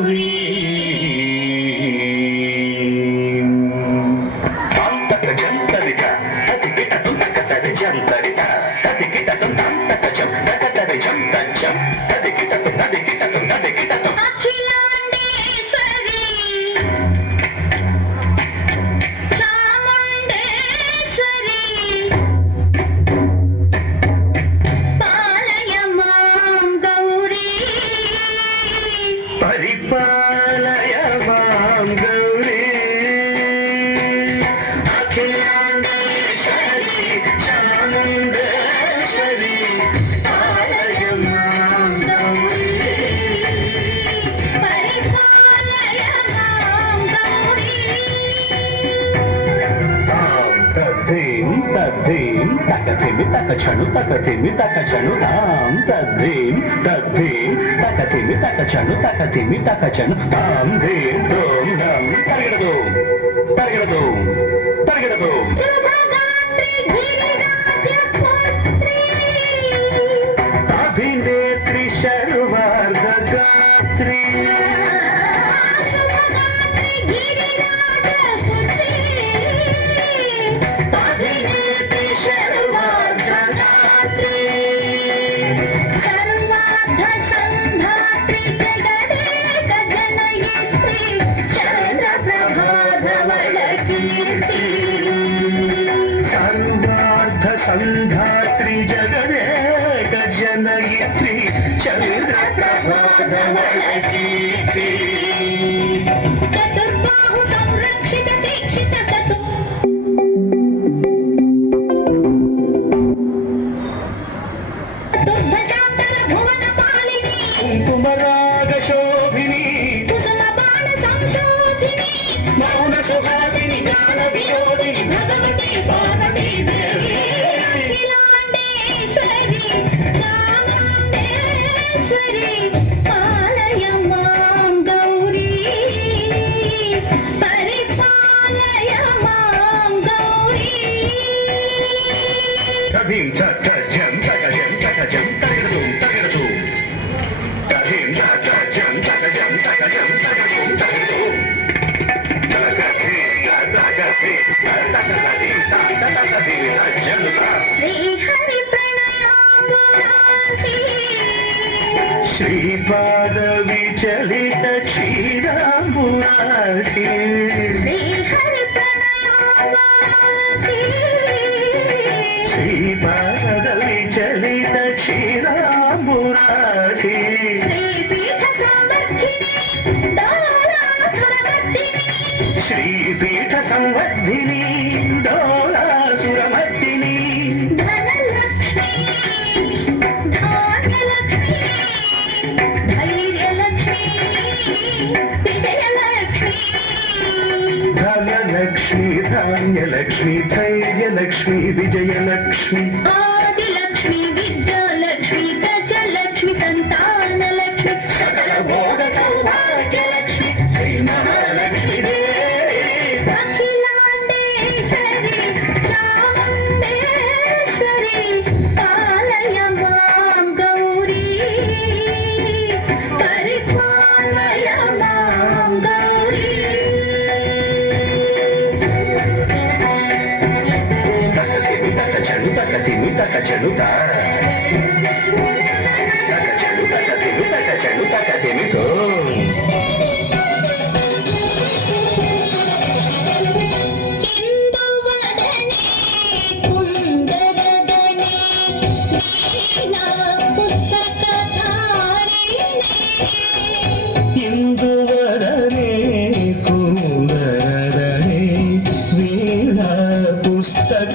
ಗೌರಿ పరిపాలయ మాం గౌరీ అఖిలాండేశ్వరి చాముండేశ్వరి పాలయ మాం గౌరీ పరిపాలయ మాం గౌరీ తద్ధీం తద్ధీం తకథిమి తకచను తకథిమి తకచను తాం తద్ధీం తద్ధీం తకథిమి తకచను తకథిమి తకచను తాం ధీం ధూం ధం తరగడదు తరగడదు తరగడదు అభినేత్రి శర్వార్ధగాత్రి సంధాత్రి జగదేక జనయిత్రి చంద్ర ప్రభాధవళకీర్తి చతుర్బాహు సంరక్షిత శిక్షిత చతుర్దశాంతర భువన పాలిని కుంకుమరాగ శోభిని కుసుమ బాణ సంశోభిని మౌన సుహాసిని జ్ఞాన వియోధిని భగవతి పార్వతీ దేవి పాలయ మాం గౌరీ పరిపాలయ మాం గౌరీ కభీం జం తగజం తగజం తగదు తగదు కభీం జం తగజం తగజం తగదు తగదు శ్రీహరి శ్రీపాద విచలిత క్షీరాంబురాశి శ్రీహరి శ్రీపాద విచలిత క్షీరాంబురాశి శ్రీపీఠ సంవర్ధిని శ్రీపీఠ సంవర్ధిని డోలాసురమర్దిని ధనలక్ష్మి ధాన్యలక్ష్మి ధైర్యలక్ష్మి విజయలక్ష్మి ఆదిలక్ష్మి విద్యాలక్ష్మి గజలక్ష్మి సంతానలక్ష్మి సకల భోగ సౌభాగ్యలక్ష్మి శ్రీ మహాలక్ష్మి అఖిలాండేశ్వరి చాముండేశ్వరి పాలయ మాం గౌరీ పరిపాలయ మాం గౌరీ తకతిమి తకచను తకతిమి తో ఇందువరనే కుందరనే వీణా పుస్తకధారిణి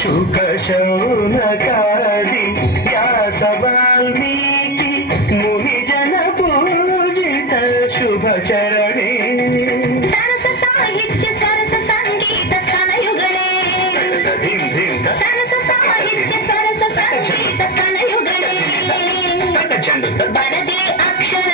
శుక శౌనకాది వ్యాస వాల్మీకి ముని జన పూజిత శుభచరణే సరస సాహిత్య సరస సంగీత స్థనయుగళే సరస సాహిత్య సరస సంగీత స్థనయుగళే వరదే అక్షర